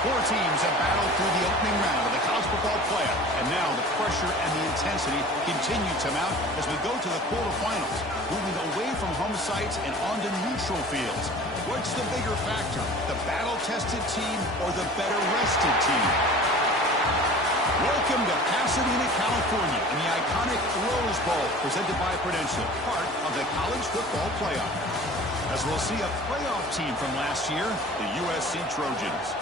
Four teams have battled through the opening round of the college football playoff, and now the pressure and the intensity continue to mount as we go to the quarterfinals, moving away from home sites and onto neutral fields. What's the bigger factor, the battle-tested team or the better-rested team? Welcome to Pasadena, California, in the iconic Rose Bowl, presented by Prudential, part of the college football playoff. As we'll see a playoff team from last year, the USC Trojans,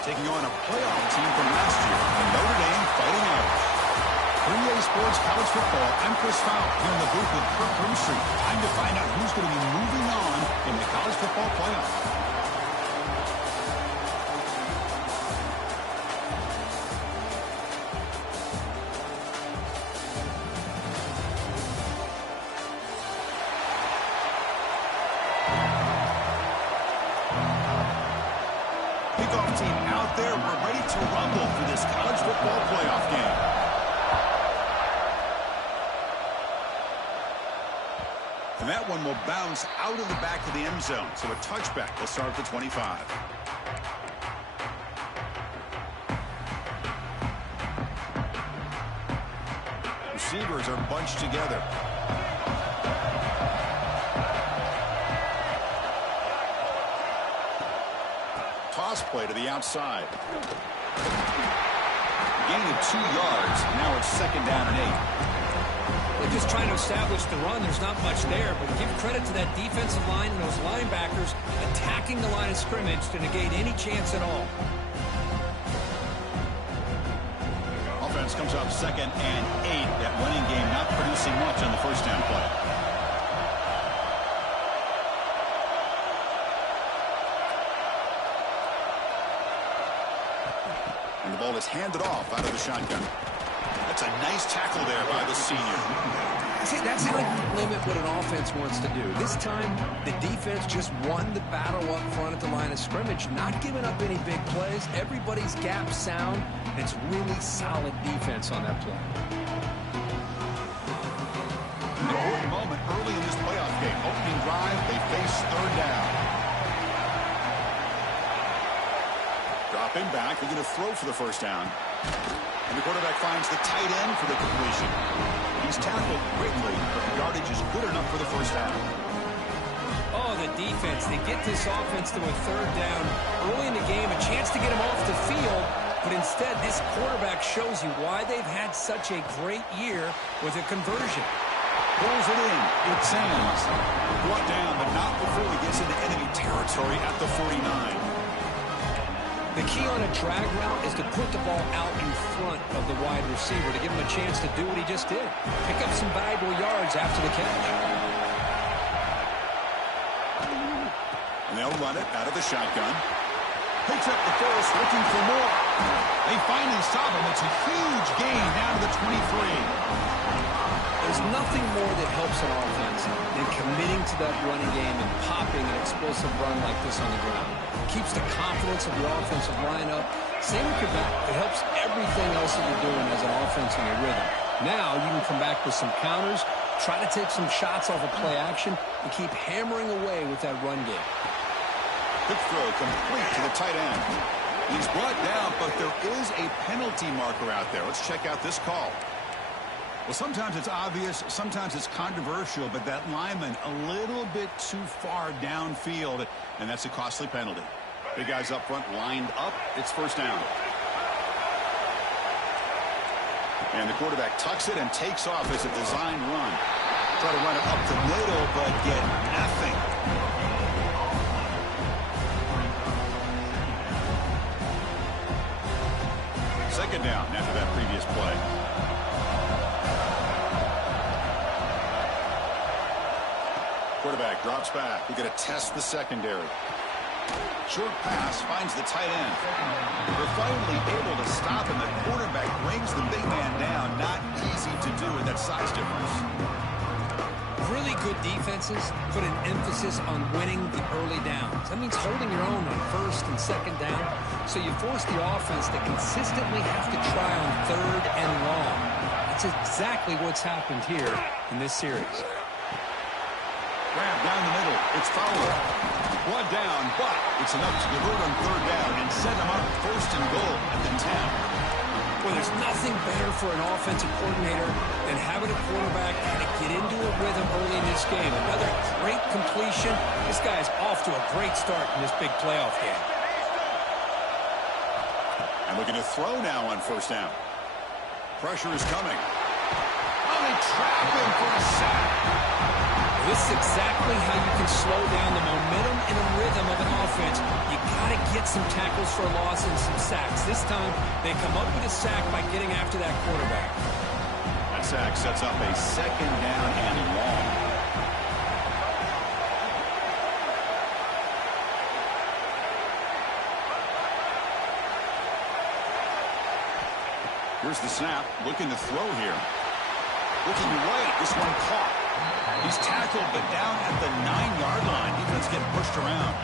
taking on a playoff team from last year, the Notre Dame Fighting Irish. For EA Sports College Football, I'm Chris Fowler here in the booth with Kirk Broomstreet. Time to find out who's going to be moving on in the college football playoff. Team out there, we're ready to rumble for this college football playoff game. And that one will bounce out of the back of the end zone, so a touchback will start at the 25. Receivers are bunched together. Toss play to the outside. Gain of 2 yards. Now it's 2nd down and 8. They're just trying to establish the run. There's not much there, but give credit to that defensive line and those linebackers attacking the line of scrimmage to negate any chance at all. Offense comes up 2nd and 8. That running game not producing much on the first down play. And the ball is handed off out of the shotgun. That's a nice tackle there by the senior. See, that's how you limit what an offense wants to do. This time, the defense just won the battle up front at the line of scrimmage, not giving up any big plays. Everybody's gap sound. It's really solid defense on that play. An important moment early in this playoff game. Opening drive, they face 3rd down. Dropping back, they're going to throw for the first down. And the quarterback finds the tight end for the completion. He's tackled quickly, but the yardage is good enough for the first down. Oh, the defense. They get this offense to a 3rd down early in the game, a chance to get him off the field, but instead this quarterback shows you why they've had such a great year with a conversion. Pulls it in. It's Sands. Brought down, but not before he gets into enemy territory at the 49. The key on a drag route is to put the ball out in front of the wide receiver to give him a chance to do what he just did. Pick up some valuable yards after the catch. And they'll run it out of the shotgun. Picks up the first, looking for more. They finally stop him. It's a huge gain down to the 23. There's nothing more that helps an offense than committing to that running game and popping an explosive run like this on the ground. Keeps the confidence of your offensive line up. Same with your back. It helps everything else that you're doing as an offense in your rhythm. Now you can come back with some counters, try to take some shots off of play action, and keep hammering away with that run game. Quick throw complete to the tight end. He's brought down, but there is a penalty marker out there. Let's check out this call. Well, sometimes it's obvious, sometimes it's controversial, but that lineman a little bit too far downfield, and that's a costly penalty. Big guys up front lined up. It's 1st down. And the quarterback tucks it and takes off as a design run. Try to run it up the middle, but get nothing. Second down after that previous play. Quarterback drops back. We're going to test the secondary. Short pass finds the tight end. They're finally able to stop him. The quarterback brings the big man down. Not easy to do with that size difference. Really good defenses put an emphasis on winning the early downs. That means holding your own on 1st and 2nd down. So you force the offense to consistently have to try on 3rd and long. That's exactly what's happened here in this series. Grab down the middle. It's Fowler. Brought down, but it's enough to convert on 3rd down and set them up 1st first and goal at the 10. Well, there's nothing better for an offensive coordinator than having a quarterback kind of get into a rhythm early in this game. Another great completion. This guy is off to a great start in this big playoff game. And looking to throw now on first down. Pressure is coming. Oh, they trap him for a sack. This is exactly how you can slow down the momentum and the rhythm of an offense. You got to get some tackles for a loss and some sacks. This time, they come up with a sack by getting after that quarterback. That sack sets up a second down and long. Here's the snap, looking to throw here. Looking right, this one caught. He's tackled, but down at the 9-yard line. Defense getting pushed around.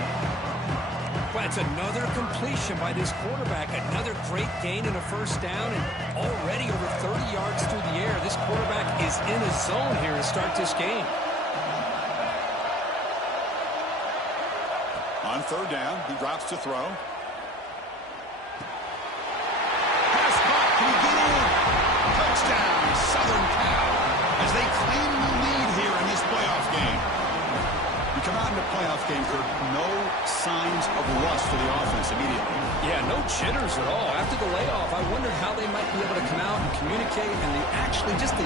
Well, it's another completion by this quarterback. Another great gain in a first down, and already over 30 yards through the air. This quarterback is in a zone here to start this game. On third down, he drops to throw. Can he get in? Touchdown, Southern Cal, as they claim the lead here in this playoff game. You come out in a playoff game, Kirk, no signs of rust for the offense immediately. Yeah, no jitters at all. After the layoff, I wondered how they might be able to come out and communicate, and actually just the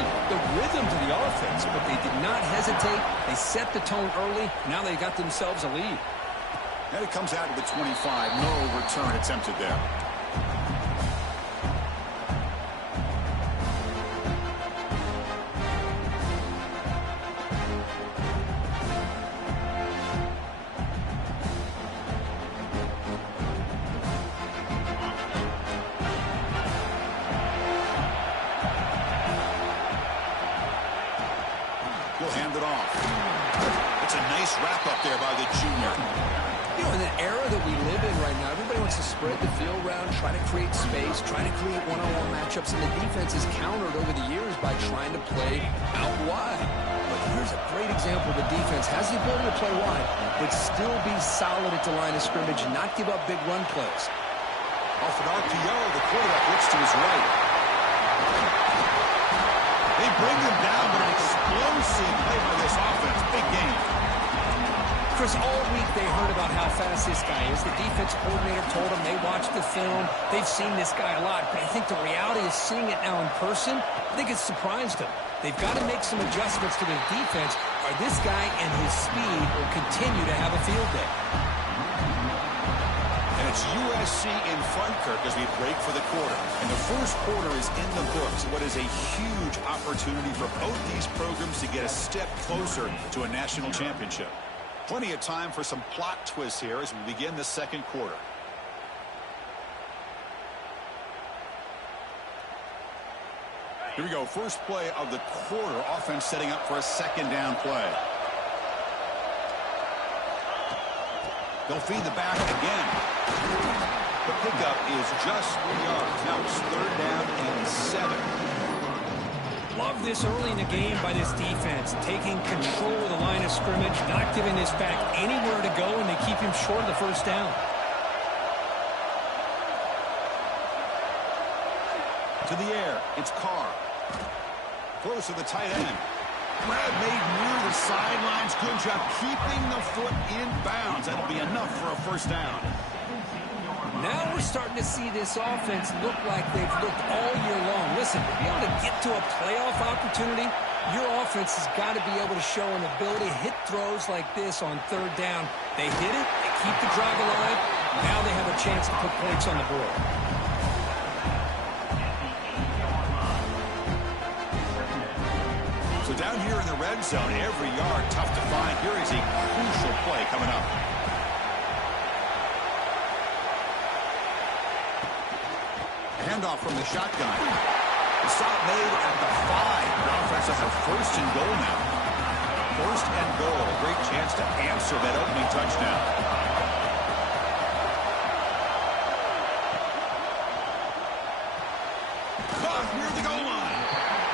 rhythm to the offense. But they did not hesitate. They set the tone early. Now they got themselves a lead. And it comes out to the 25. No return attempted there. He'll hand it off. It's a nice wrap-up there by the junior. You know, in the era that we live in right now, everybody wants to spread the field around, try to create space, try to create one-on-one matchups, and the defense is countered over the years by trying to play out wide. But here's a great example. The defense has the ability to play wide, but still be solid at the line of scrimmage and not give up big run plays. Off an RPO, the quarterback looks to his right. They bring him down, but an explosive play by this offense. Big game. Chris, all week they heard about how fast this guy is. The defense coordinator told them they watched the film. They've seen this guy a lot, but I think the reality is seeing it now in person, I think it's surprised them. They've got to make some adjustments to their defense, or this guy and his speed will continue to have a field day. And it's USC in front, Kirk, as we break for the quarter. And the first quarter is in the books. What is a huge opportunity for both these programs to get a step closer to a national championship. Plenty of time for some plot twists here as we begin the second quarter. Here we go. First play of the quarter. Offense setting up for a second down play. They'll feed the back again. The pickup is just 3 yards. Now it's third down and 7. Love this early in the game by this defense, taking control of the line of scrimmage, not giving this back anywhere to go, and they keep him short of the first down. To the air, it's Carr. Close to the tight end. Grab made near the sidelines. Good job keeping the foot in bounds. That'll be enough for a first down. Now we're starting to see this offense look like they've looked all year long. Listen, to be able to get to a playoff opportunity, your offense has got to be able to show an ability to hit throws like this on third down. They hit it, they keep the drive alive. Now they have a chance to put points on the board. So down here in the red zone, every yard tough to find. Here is a crucial play coming up. Handoff from the shotgun. The stop made at the 5. The offense has a first and goal now. First and goal. A great chance to answer that opening touchdown. Caught near the goal line.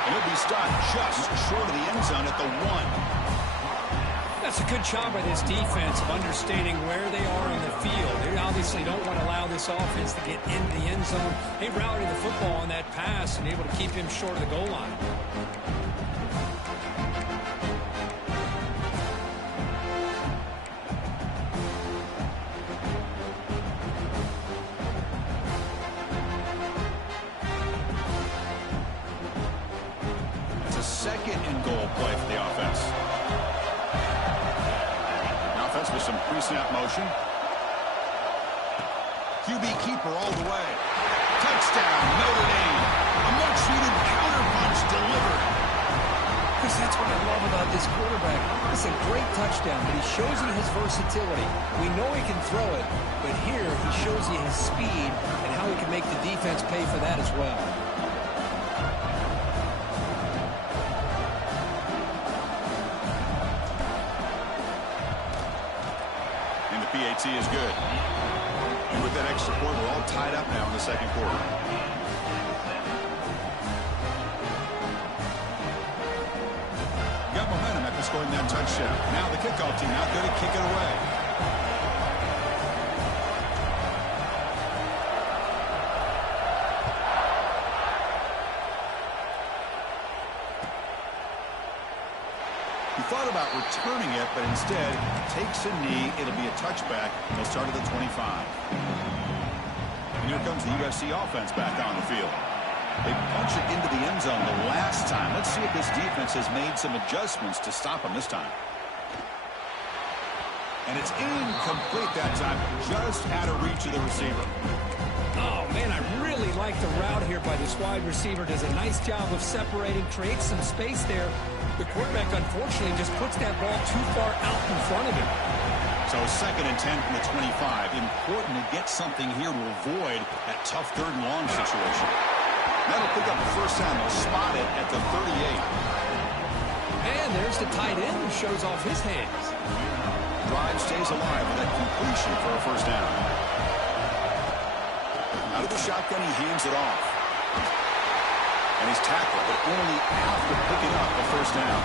And he'll be stopped just short of the end zone at the 1. That's a good job by this defense of understanding where they are on the field. They obviously don't want to allow this offense to get into the end zone. They routed the football on that pass and able to keep him short of the goal line. It's a second and goal play for the offense. With some pre-snap motion. QB keeper all the way. Touchdown, Notre Dame. A much-needed counter-punch delivered. Chris, that's what I love about this quarterback. It's a great touchdown, but he shows you his versatility. We know he can throw it, but here he shows you his speed and how he can make the defense pay for that as well. PAT is good. And with that extra point, we're all tied up now in the second quarter. Got momentum after scoring that touchdown. Now the kickoff team out there to kick it away. Thought about returning it, but instead takes a knee. It'll be a touchback. They'll start at the 25. And here comes the USC offense back on the field. They punch it into the end zone the last time. Let's see if this defense has made some adjustments to stop them this time. And it's incomplete that time. Just out of reach of the receiver. Oh, man, I really like the route here by this wide receiver. Does a nice job of separating, creates some space there. The quarterback, unfortunately, just puts that ball too far out in front of him. So 2nd and 10 from the 25. Important to get something here to avoid that tough 3rd and long situation. That'll pick up the first down. They'll spot it at the 38. And there's the tight end who shows off his hands. Drive stays alive with that completion for a first down. Out of the shotgun, he hands it off. And he's tackled, but only after picking up the first down.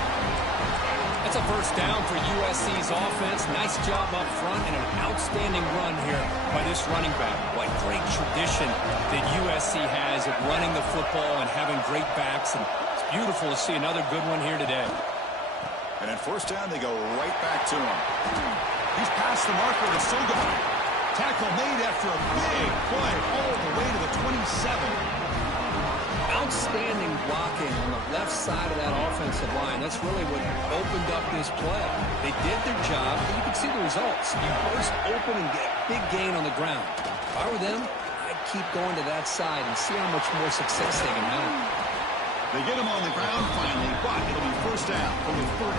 That's a first down for USC's offense. Nice job up front and an outstanding run here by this running back. What great tradition that USC has of running the football and having great backs. And it's beautiful to see another good one here today. And at first down, they go right back to him. He's past the marker and it's still going. Tackle made after a big play all the way to the 27. Outstanding blocking on the left side of that offensive line. That's really what opened up this play. They did their job, and you can see the results. You burst open and get a big gain on the ground. If I were them, I'd keep going to that side and see how much more success they can have. They get him on the ground finally, but it'll be first down from the 13.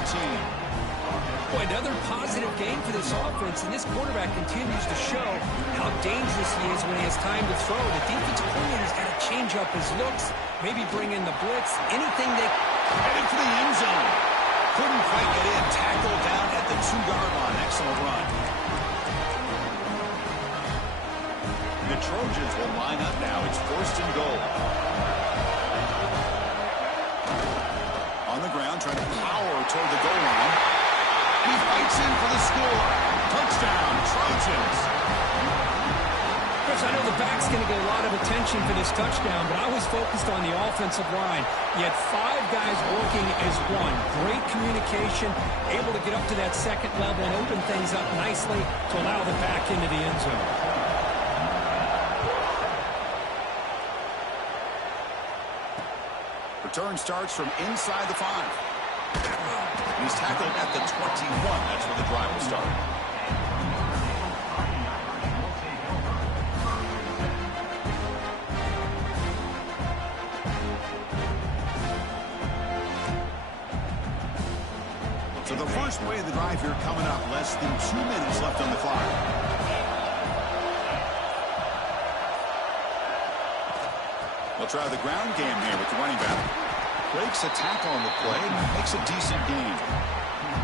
Boy, another positive game for this offense, and this quarterback continues to show how dangerous he is when he has time to throw. The defensive coordinator's got to change up his looks, maybe bring in the blitz, anything they... Heading for the end zone. Couldn't quite get in. Tackled down at the 2-yard line. Excellent run. The Trojans will line up now. It's first and goal. On the ground, trying to power toward the goal line. He fights in for the score. Touchdown, Trojans. Chris, I know the back's going to get a lot of attention for this touchdown, but I was focused on the offensive line. You had 5 guys working as one. Great communication, able to get up to that second level and open things up nicely to allow the back into the end zone. Return starts from inside the 5. He's tackled at the 21. That's where the drive will start. So the first play of the drive here coming up. Less than 2 minutes left on the clock. They'll try the ground game here with the running back. Breaks a tackle on the play and makes a decent gain.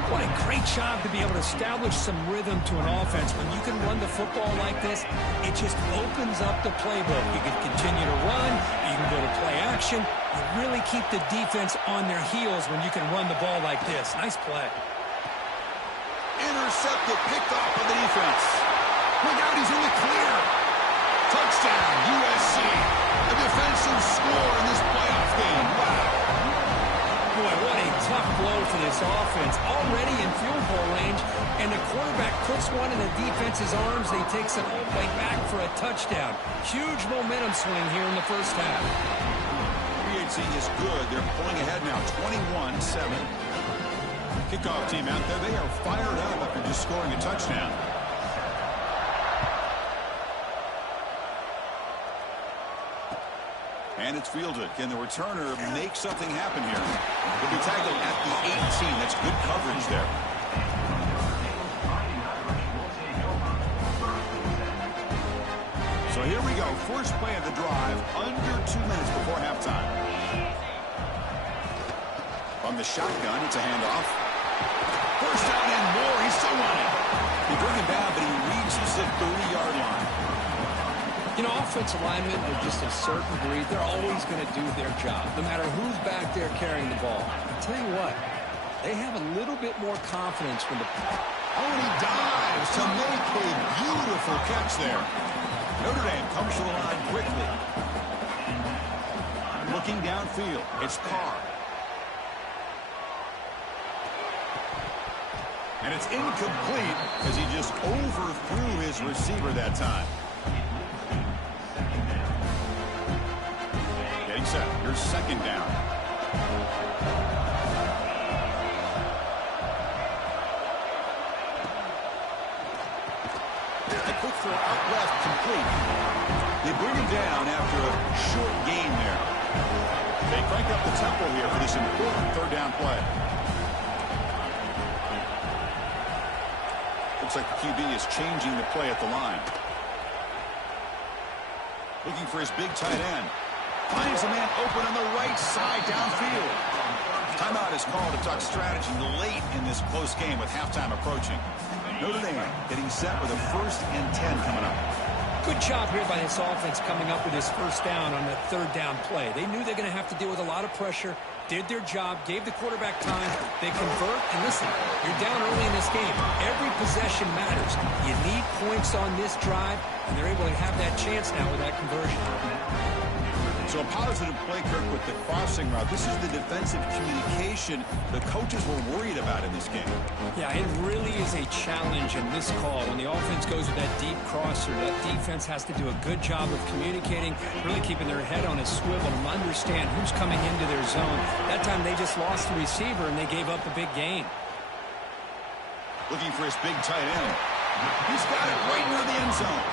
What a great job to be able to establish some rhythm to an offense. When you can run the football like this, it just opens up the playbook. You can continue to run. You can go to play action. You really keep the defense on their heels when you can run the ball like this. Nice play. intercepted, picked off by the defense. Look out, he's in the clear. Touchdown, USC. A defensive score in this playoff game. Wow. Boy, what a tough blow for this offense. Already in field goal range, and the quarterback puts one in the defense's arms. They take some play back for a touchdown. Huge momentum swing here in the first half. PHC is good. They're pulling ahead now, 21-7. Kickoff team out there. They are fired up after just scoring a touchdown. And it's fielded. Can the returner make something happen here? He'll be tackled at the 18. That's good coverage there. So here we go. First play of the drive, under 2 minutes before halftime. From the shotgun, it's a handoff. First down and more. He's still running. They bring him down, but he reaches the 30-yard line. You know, offensive linemen are just a certain breed. They're always going to do their job, no matter who's back there carrying the ball. I'll tell you what, they have a little bit more confidence when the... Oh, and he dives to make a beautiful catch there. Notre Dame comes to the line quickly. Looking downfield, it's Carr. And it's incomplete as he just overthrew his receiver that time. Getting set. Here's second down. A quick throw out left, complete. They bring him down after a short gain there. They crank up the tempo here for this important third down play. Looks like the QB is changing the play at the line. Looking for his big tight end. Finds a man open on the right side downfield. Timeout is called to talk strategy late in this close game with halftime approaching. Notre Dame getting set with a 1st and 10 coming up. Good job here by this offense coming up with this first down on the third down play. They knew they're going to have to deal with a lot of pressure, did their job, gave the quarterback time. They convert, and listen, you're down early in this game. Every possession matters. You need points on this drive, and they're able to have that chance now with that conversion. So a positive play, Kirk, with the crossing route. This is the defensive communication the coaches were worried about in this game. Yeah, it really is a challenge in this call. When the offense goes with that deep crosser, that defense has to do a good job of communicating, really keeping their head on a swivel and understand who's coming into their zone. That time they just lost the receiver and they gave up a big gain. Looking for his big tight end. He's got it right near the end zone.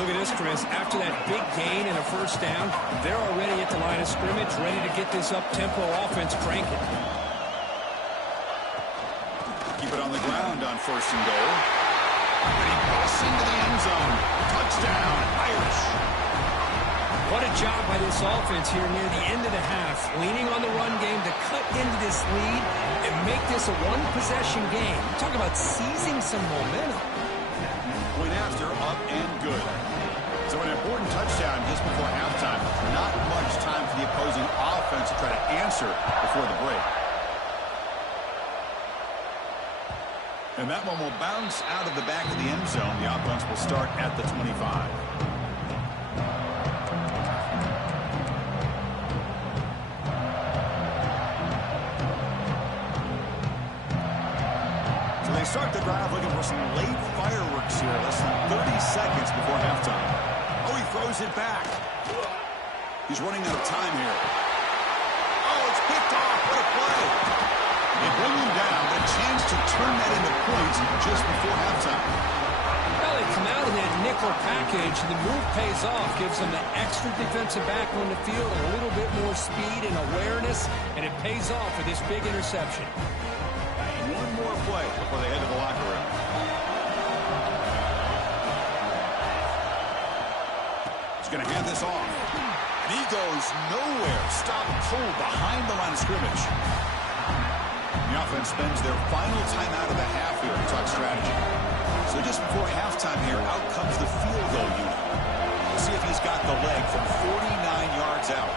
Look at this, Chris. After that big gain and a first down, they're already at the line of scrimmage, ready to get this up-tempo offense cranking. Keep it on the ground on 1st and goal. And he busts into the end zone. Touchdown, Irish. What a job by this offense here near the end of the half, leaning on the run game to cut into this lead and make this a one-possession game. Talk about seizing some momentum. Went after, up and good. So an important touchdown just before halftime. Not much time for the opposing offense to try to answer before the break. And that one will bounce out of the back of the end zone. The offense will start at the 25. They start the drive looking for some late fireworks here. Less than 30 seconds before halftime. Oh, he throws it back. He's running out of time here. Oh, it's picked off. What a play. They bring him down, but a chance to turn that into points just before halftime. Well, they come out in that nickel package, and the move pays off, gives them the extra defensive back on the field, a little bit more speed and awareness, and it pays off with this big interception. One more play before they head to the locker room. He's going to hand this off. And he goes nowhere. Stop cold behind the line of scrimmage. The offense spends their final timeout of the half here to talk strategy. So just before halftime here, out comes the field goal unit. We'll see if he's got the leg from 49 yards out.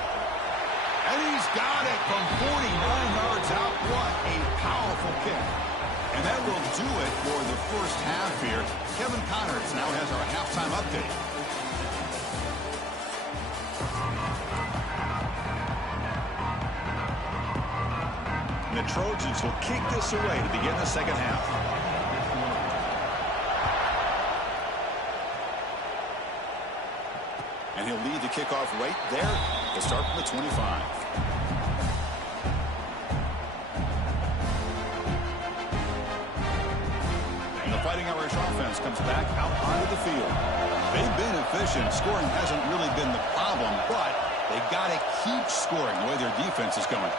And he's got it from 49 yards out. What a powerful kick. And that will do it for the first half here. Kevin Connors now has our halftime update. And the Trojans will kick this away to begin the second half. And he'll lead the kickoff right there. He'll start from the 25. Fighting Irish offense comes back out onto the field. They've been efficient. Scoring hasn't really been the problem, but they got to keep scoring the way their defense is going.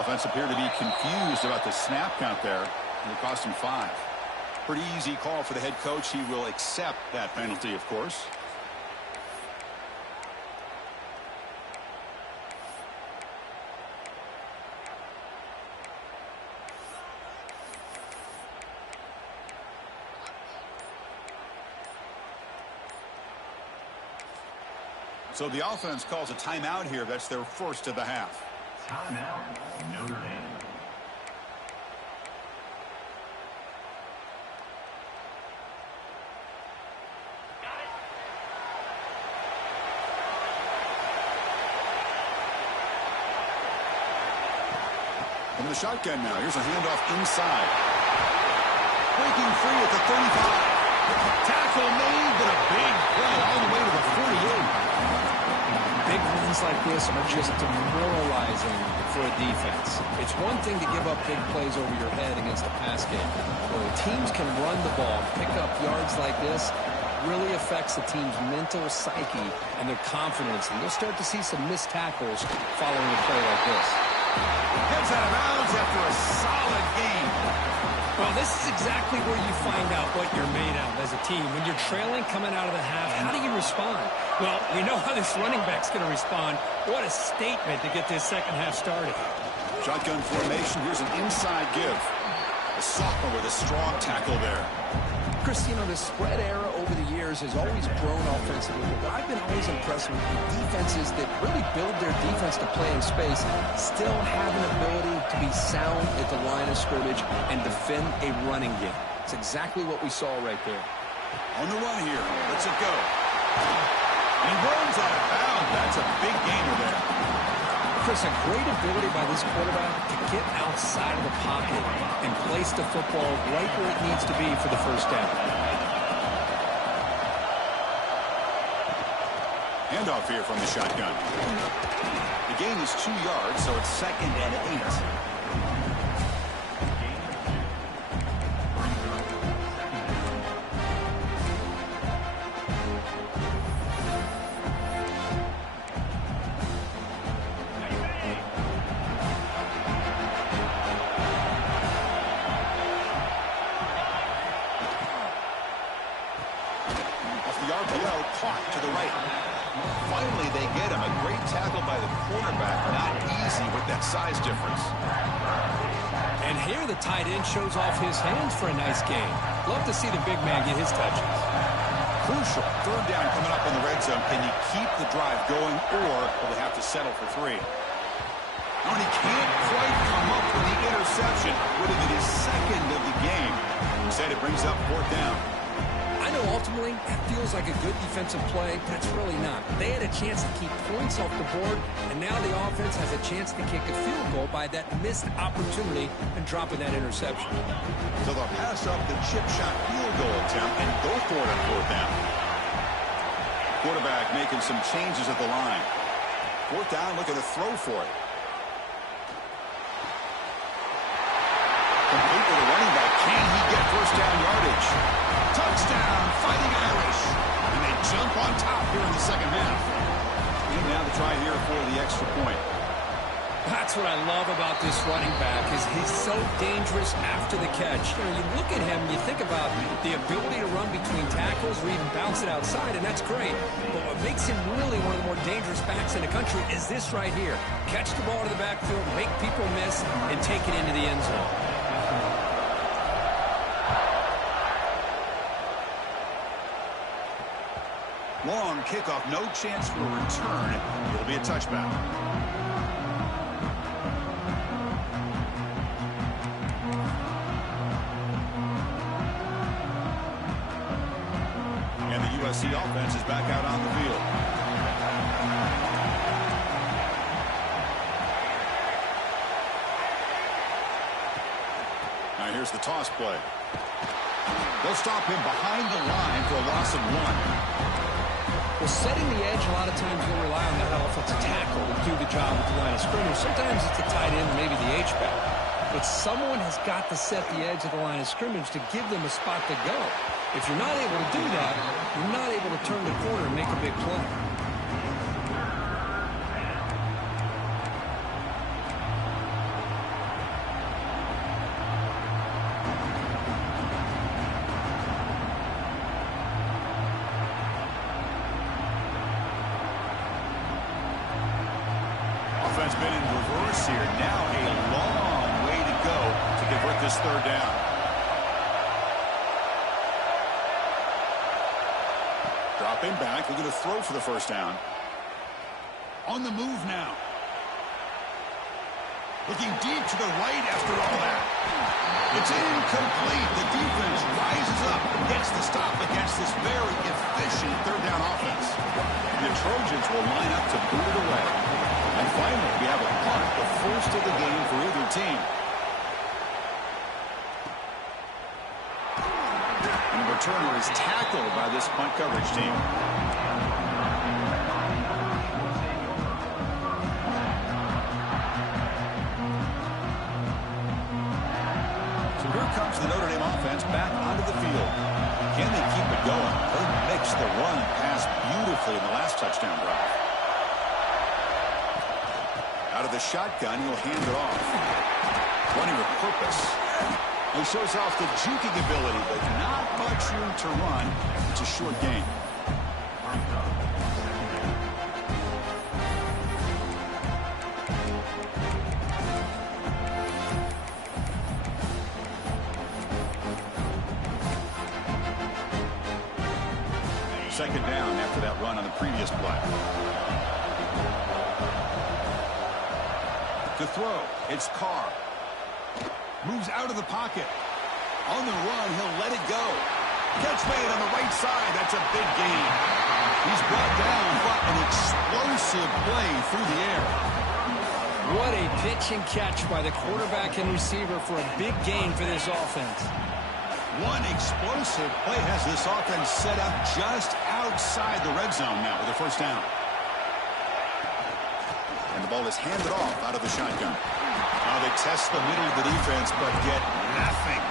Offense appeared to be confused about the snap count there, and it cost him 5. Pretty easy call for the head coach. He will accept that penalty, of course. So the offense calls a timeout here. That's their first of the half. Timeout, Notre Dame. From the shotgun now. Here's a handoff inside. Breaking free at the 35. Tackle made, but a big play all the way to the 48. Big wins like this are just demoralizing for a defense. It's one thing to give up big plays over your head against a pass game. When teams can run the ball, pick up yards like this, really affects the team's mental psyche and their confidence. And you'll start to see some missed tackles following a play like this. Gets out of bounds after a solid game. Well, this is exactly where you find out what you're made of as a team. When you're trailing coming out of the half, how do you respond? Well, we know how this running back's going to respond. What a statement to get this second half started. Shotgun formation. Here's an inside give. The sophomore with a strong tackle there. Chris, you know, the spread era over the years has always grown offensively, but I've been always impressed with the defenses that really build their defense to play in space, still have an ability to be sound at the line of scrimmage and defend a running game. It's exactly what we saw right there. On the run here. Let's it go. And he runs out of bounds. That's a big gainer there. Chris, a great ability by this quarterback to get outside of the pocket and place the football right where it needs to be for the first down. Handoff here from the shotgun. The gain is 2 yards, so it's 2nd and 8. Caught to the right. Finally, they get him. A great tackle by the quarterback. Not easy with that size difference. And here the tight end shows off his hands for a nice gain. Love to see the big man get his touches. Crucial. 3rd down coming up in the red zone. Can you keep the drive going, or will they have to settle for 3? Oh, and he can't quite come up with the interception. Would have been his 2nd of the game. Instead, it brings up 4th down. I know ultimately that feels like a good defensive play, but it's really not. They had a chance to keep points off the board, and now the offense has a chance to kick a field goal by that missed opportunity and dropping that interception. So they'll pass up the chip shot field goal attempt and go for it on 4th down. Quarterback making some changes at the line. 4th down, looking to throw for it. Complete with a running back. Can he get first down yardage? Touchdown, Fighting Irish. And they jump on top here in the second half. And now the try here for the extra point. That's what I love about this running back is he's so dangerous after the catch. You know, you look at him, you think about the ability to run between tackles or even bounce it outside, and that's great. But what makes him really one of the more dangerous backs in the country is this right here. Catch the ball to the backfield, make people miss, and take it into the end zone. Long kickoff, no chance for a return. It'll be a touchback. And the USC offense is back out on the field. Now here's the toss play. They'll stop him behind the line for a loss of 1. Well, setting the edge, a lot of times you'll rely on that offensive tackle to do the job at the line of scrimmage. Sometimes it's the tight end, maybe the H-back. But someone has got to set the edge of the line of scrimmage to give them a spot to go. If you're not able to do that, you're not able to turn the corner and make a big play. Offense been in reverse here. Now a long way to go to convert this third down. Dropping back, looking to throw for the first down. On the move now. Looking deep to the right after all that. It's incomplete. The defense rises up, gets the stop against this very efficient third down offense. The Trojans will line up to boot it away. And finally, we have a punt, the first of the game for either team. And the returner is tackled by this punt coverage team. So here comes the Notre Dame offense back onto the field. Can they keep it going? They mixed the run pass beautifully in the last touchdown drive. Out of the shotgun, he'll hand it off. Running with purpose. He shows off the juking ability, but not much room to run. It's a short gain. Second down after that run on the previous play. To throw, it's Carr. Moves out of the pocket. On the run, he'll let it go. Catch made on the right side. That's a big gain. He's brought down, but an explosive play through the air. What a pitch and catch by the quarterback and receiver for a big gain for this offense. One explosive play has this offense set up just outside the red zone now with a first down. And the ball is handed off out of the shotgun. Now they test the middle of the defense, but get nothing.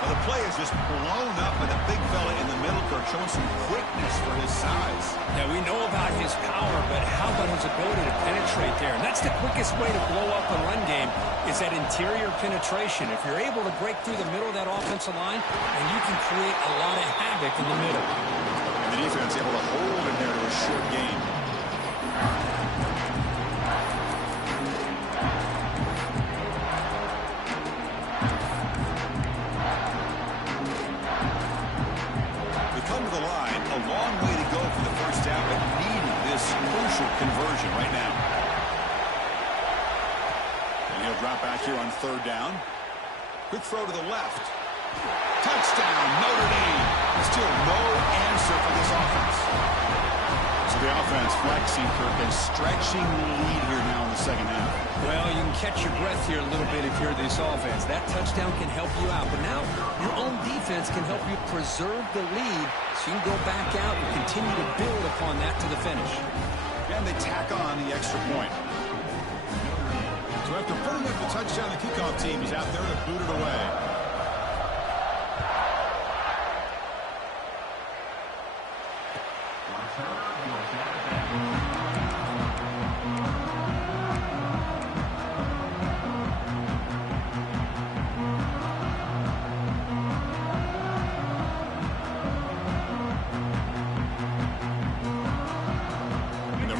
Well, the play is just blown up by the big fella in the middle, Kirk, showing some quickness for his size. Now, we know about his power, but how about his ability to penetrate there? And that's the quickest way to blow up a run game, is that interior penetration. If you're able to break through the middle of that offensive line, and you can create a lot of havoc in the middle. And the defense able to hold him there to a short gain. Conversion right now. And he'll drop back here on third down. Quick throw to the left. Touchdown, Notre Dame. Still no answer for this offense. So the offense flexing, Kirk, and stretching the lead here now in the second half. Well, you can catch your breath here a little bit if you're this offense. That touchdown can help you out. But now your own defense can help you preserve the lead so you can go back out and continue to build upon that to the finish. And they tack on the extra point. So after putting up the touchdown, the kickoff team is out there to boot it away.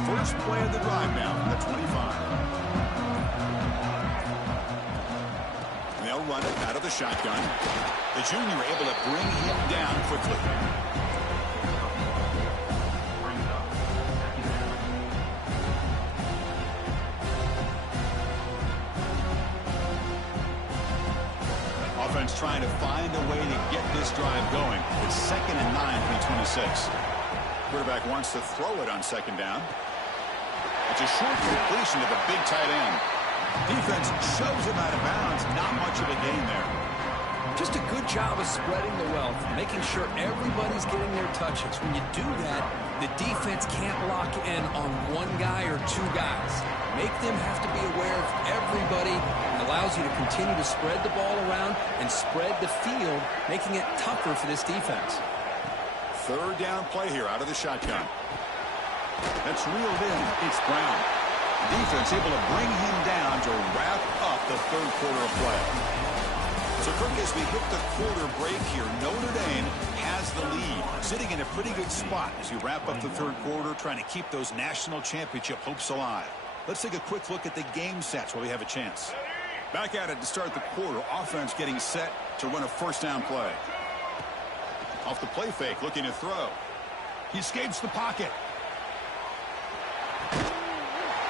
First play of the drive now from the 25. And they'll run it out of the shotgun. The junior able to bring him down quickly. offense trying to find a way to get this drive going. It's 2nd and 9 from the 26. Quarterback wants to throw it on 2nd down. It's a short completion to the big tight end. Defense shoves him out of bounds. Not much of a gain there. Just a good job of spreading the wealth, making sure everybody's getting their touches. When you do that, the defense can't lock in on one guy or two guys. Make them have to be aware of everybody. It allows you to continue to spread the ball around and spread the field, making it tougher for this defense. 3rd down play here out of the shotgun. That's reeled in. It's Brown. Defense able to bring him down to wrap up the 3rd quarter of play. So, Kirk, as we hit the quarter break here, Notre Dame has the lead, sitting in a pretty good spot as you wrap up the 3rd quarter, trying to keep those national championship hopes alive. Let's take a quick look at the game sets while we have a chance. Back at it to start the quarter. Offense getting set to run a 1st down play. Off the play fake, looking to throw. He escapes the pocket.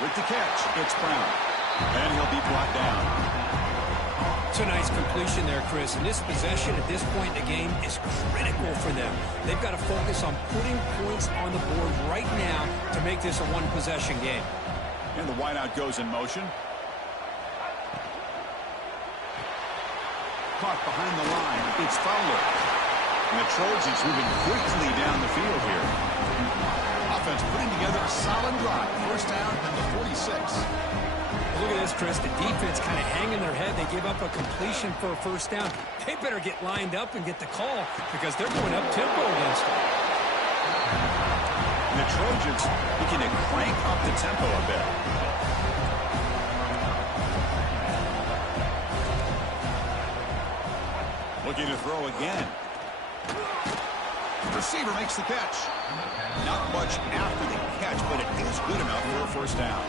With the catch, it's Brown. And he'll be brought down. It's a nice completion there, Chris. And this possession at this point in the game is critical for them. They've got to focus on putting points on the board right now to make this a one-possession game. And the wideout goes in motion. Caught behind the line. It's Fowler. And the Trojans moving quickly down the field here. Offense putting together a solid drive. 1st down and the 46. Look at this, Chris. The defense kind of hanging their head. They give up a completion for a 1st down. They better get lined up and get the call because they're going up-tempo against them. And the Trojans looking to crank up the tempo a bit. Looking to throw again. Receiver makes the catch. Not much after the catch, but it is good enough for a 1st down.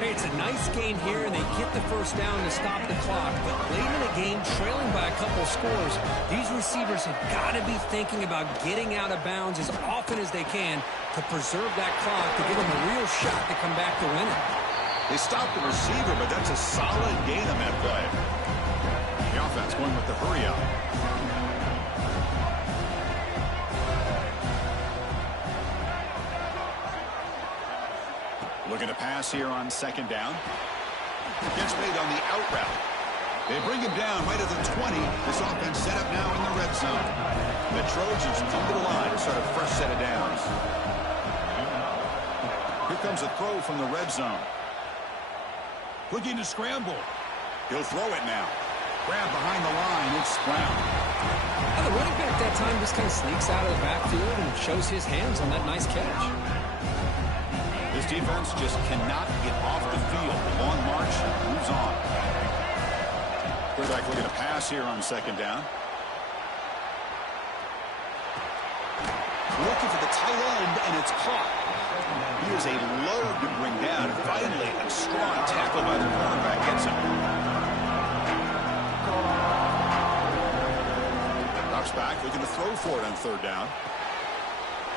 Hey, it's a nice gain here, and they get the 1st down to stop the clock. But late in the game, trailing by a couple scores, these receivers have got to be thinking about getting out of bounds as often as they can to preserve that clock, to give them a real shot to come back to win it. They stopped the receiver, but that's a solid gain on that play. The offense going with the hurry up. Looking to pass here on 2nd down. Gets made on the out route. They bring him down right at the 20. This offense set up now in the red zone. The Trojans come to the line to start a fresh set of downs. Here comes a throw from the red zone. Looking to scramble. He'll throw it now. Grab behind the line. It's Brown. Now the running back that time just kind of sneaks out of the backfield and shows his hands on that nice catch. This defense just cannot get off the field. Long march, moves on. Quarterback looking to pass here on 2nd down. Looking for the tight end, and it's caught. He is a load to bring down. Finally, a strong tackle by the quarterback gets him. Drops back, looking to throw for it on 3rd down.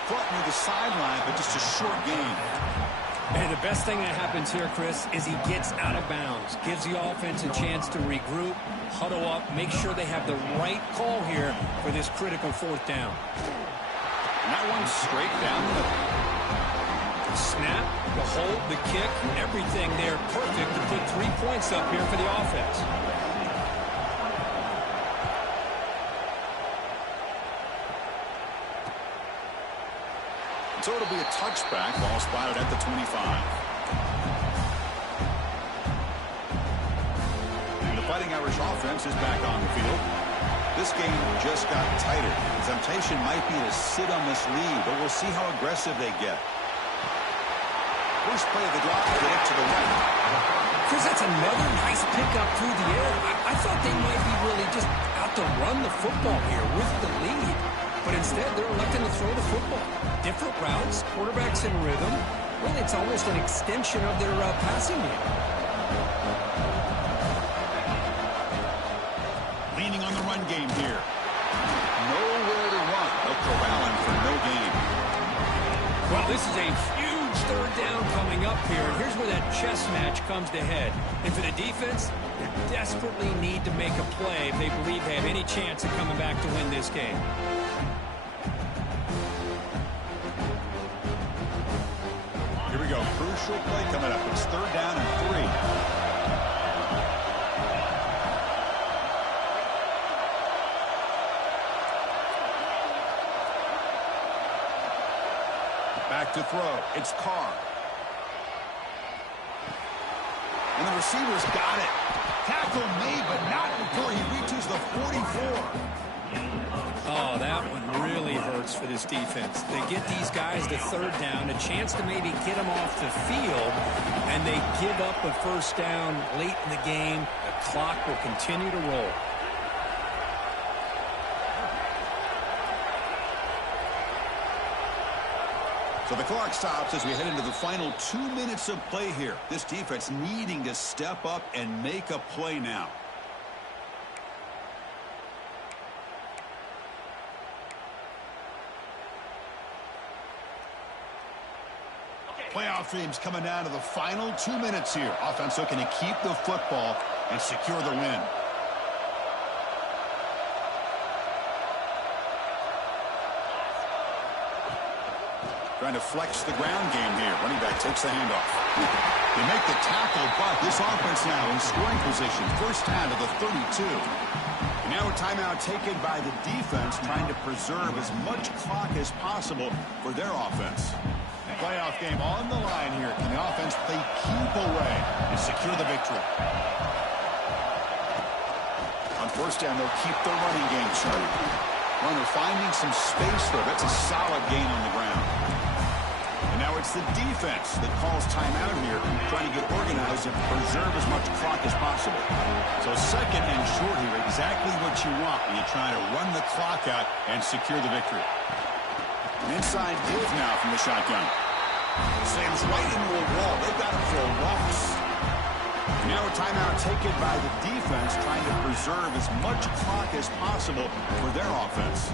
Caught near the sideline, but just a short gain. And the best thing that happens here, Chris, is he gets out of bounds. Gives the offense a chance to regroup, huddle up, make sure they have the right call here for this critical 4th down. And that one's straight down the middle. Snap, the hold, the kick, everything there perfect to put 3 points up here for the offense. So it'll be a touchback. Ball spotted at the 25. And the Fighting Irish offense is back on the field. This game just got tighter. The temptation might be to sit on this lead, but we'll see how aggressive they get. First play of the drive, get it to the right. Chris, that's another nice pickup through the air. I thought they might be really just out to run the football here with the lead. But instead, they're electing to throw the football. Different routes, quarterbacks in rhythm. Really, it's almost an extension of their passing game. Leaning on the run game here. Nowhere to run. They'll corral him for no gain. Well, this is a huge third down coming up here, and here's where that chess match comes to head. And for the defense, they desperately need to make a play if they believe they have any chance of coming back to win this game. Here we go. Crucial play coming up. It's third down and 3. Back to throw. It's Carr. And the receiver's got it. Tackle made, but not before he reaches the 44. Oh, that one really hurts for this defense. They get these guys to third down, a chance to maybe get them off the field, and they give up a first down late in the game. The clock will continue to roll. So the clock stops as we head into the final 2 minutes of play here. This defense needing to step up and make a play now. Playoff teams coming down to the final 2 minutes here. Offense looking to keep the football and secure the win. Trying to flex the ground game here. Running back takes the handoff. They make the tackle, but this offense now in scoring position. First down to the 32. And now a timeout taken by the defense, trying to preserve as much clock as possible for their offense. Playoff game on the line here. Can the offense play keep away and secure the victory? On first down, they'll keep their running game started. Runner finding some space there. That's a solid gain on the ground. And now it's the defense that calls timeout here, trying to get organized and preserve as much clock as possible. So second and short here, exactly what you want when you're trying to run the clock out and secure the victory. An inside give now from the shotgun. Slams right into a wall. They've got him for a loss. And now a timeout taken by the defense, trying to preserve as much clock as possible for their offense.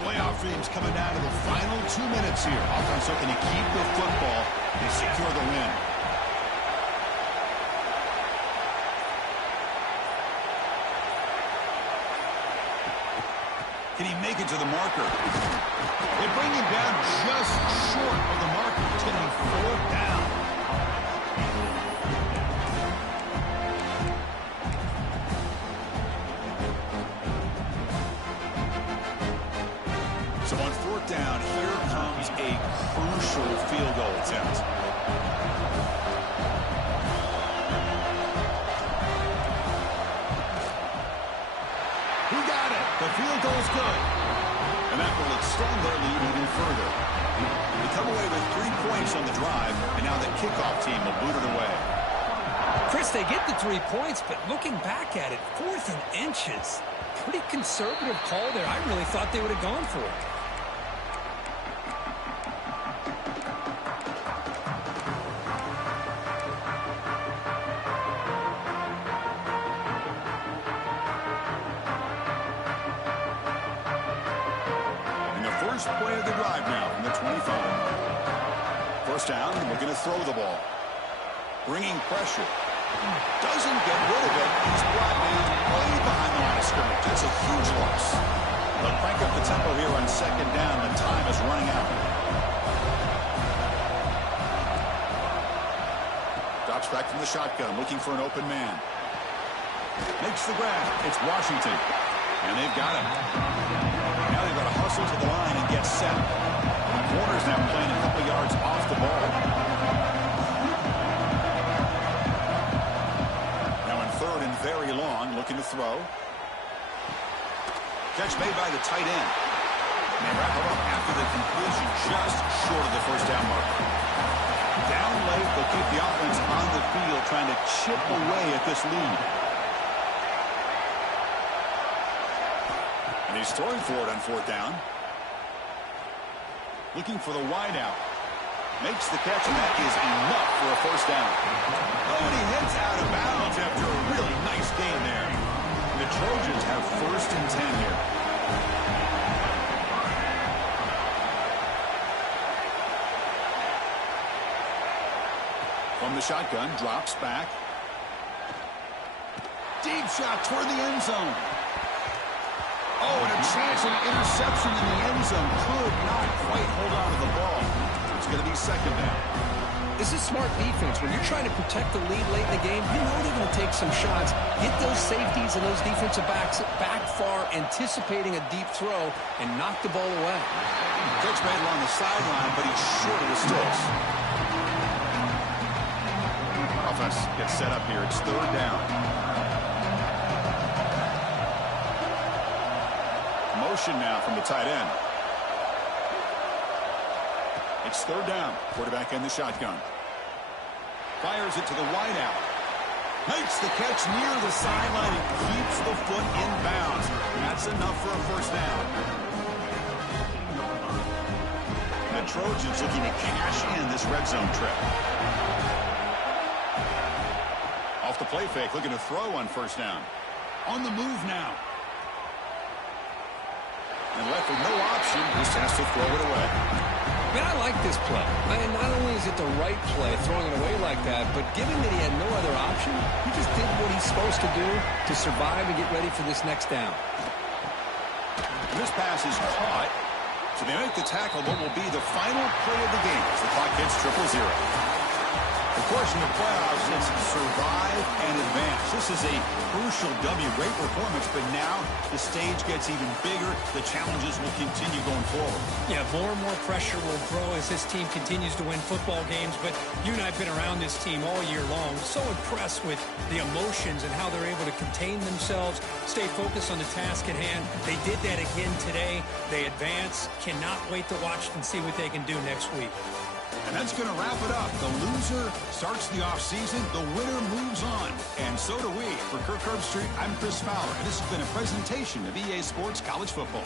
Playoff teams coming down to the final 2 minutes here. Offense looking to keep the football and secure the win. Can he make it to the marker? They bring him down just short of the marker. It's going to be fourth down. So on fourth down, here comes a crucial field goal attempt. He got it. The field goal is good. And that will extend their lead even further. They come away with 3 points on the drive, and now the kickoff team will boot it away. Chris, they get the 3 points, but looking back at it, 4th and inches. Pretty conservative call there. I really thought they would have gone for it. Play of the drive now from the 25. First down, looking to throw the ball. Bringing pressure. Doesn't get rid of it. He's brought down way behind the line of scrimmage. That's a huge loss. They'll crank up the tempo here on second down. The time is running out. Drops back from the shotgun, looking for an open man. Makes the grab. It's Washington. And they've got him. Now they've got to hustle to the line and get set. The corner's now playing a couple yards off the ball. Now in third and very long, looking to throw. Catch made by the tight end. And they wrap it up after the completion, just short of the first down marker. Down late, they'll keep the offense on the field, trying to chip away at this lead. And he's throwing for it on fourth down. Looking for the wideout. Makes the catch, and that is enough for a first down. Oh, and he heads out of bounds after a really nice gain there. The Trojans have first and 10 here. From the shotgun, drops back. Deep shot toward the end zone. Oh, and a chance of interception in the end zone. Could not quite hold on to the ball. It's going to be second down. This is smart defense. When you're trying to protect the lead late in the game, you know they're going to take some shots. Get those safeties and those defensive backs back far, anticipating a deep throw, and knock the ball away. Catch made along the sideline, but he's short of the sticks. Offense gets set up here. It's third down. Motion now from the tight end. It's third down. Quarterback in the shotgun. Fires it to the wideout. Makes the catch near the sideline and keeps the foot in bounds. That's enough for a first down. The Trojans looking to cash in this red zone trip. Off the play fake, looking to throw on first down. On the move now. And left with no option, just has to throw it away. Man, I like this play. Not only is it the right play, throwing it away like that, but given that he had no other option, he just did what he's supposed to do to survive and get ready for this next down. And this pass is caught, so they make the tackle, but will be the final play of the game as the clock hits 0-0. Of course, in the playoffs, it's survive and advance. This is a crucial W. Great performance, but now the stage gets even bigger. The challenges will continue going forward. Yeah, more and more pressure will grow as this team continues to win football games. But you and I have been around this team all year long. So impressed with the emotions and how they're able to contain themselves, stay focused on the task at hand. They did that again today. They advance. Cannot wait to watch and see what they can do next week. And that's going to wrap it up. The loser starts the offseason. The winner moves on. And so do we. For Kirk Herbstreit, I'm Chris Fowler. And this has been a presentation of EA Sports College Football.